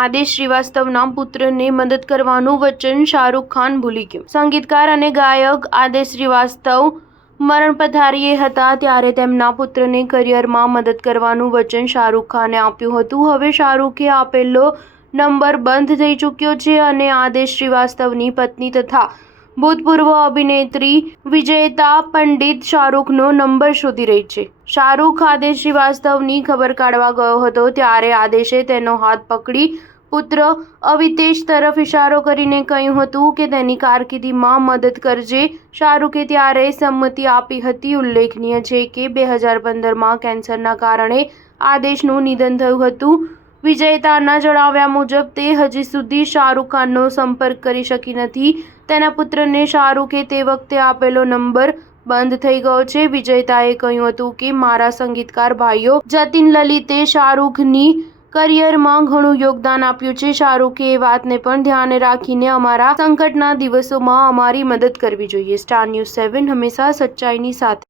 આદેશ શ્રીવાસ્તવના પુત્રને મદદ કરવાનું વચન શાહરૂખ ખાન ભૂલી ગયો। સંગીતકાર અને ગાયક આદેશ શ્રીવાસ્તવ મરણ પથારીએ હતા ત્યારે તેમના પુત્રને કરિયરમાં મદદ કરવાનું વચન શાહરૂખ ખાને આપ્યું હતું। હવે શાહરૂખે આપેલો નંબર બંધ થઈ ચૂક્યો છે અને આદેશ શ્રીવાસ્તવની પત્ની તથા ભૂતપૂર્વ અભિનેત્રી વિજેતા પંડિત શાહરૂખનો નંબર શોધી રહી છે। શાહરૂખ આદેશ શ્રીવાસ્તવની ખબર કાઢવા ગયો હતો ત્યારે આદેશે તેનો હાથ પકડી પુત્ર અવિતેશ તરફ ઇશારો કરીને કહ્યું હતું કે તેની કારકિર્દીમાં મદદ કરજે। શાહરૂખે ત્યારે સંમતિ આપી હતી। ઉલ્લેખનીય છે કે 2015માં કેન્સરના કારણે આદેશનું નિધન થયું હતું। વિજેતાના જણાવ્યા મુજબ તે હજી સુધી શાહરૂખ ખાનનો સંપર્ક કરી શકી નથી। તેના પુત્રને શાહરૂખે તે વખતે આપેલો નંબર બંધ થઈ ગયો છે। વિજેતાએ કહ્યું હતું કે મારા સંગીતકાર ભાઈઓ જતિન લલિતે શાહરૂખની કરિયરમાં ઘણું યોગદાન આપ્યું છે। શાહરૂખે એ વાતને પણ ધ્યાને રાખીને અમારા સંકટના દિવસોમાં અમારી મદદ કરવી જોઈએ। સ્ટાર ન્યૂઝ 7 હંમેશા સચ્ચાઈની સાથે।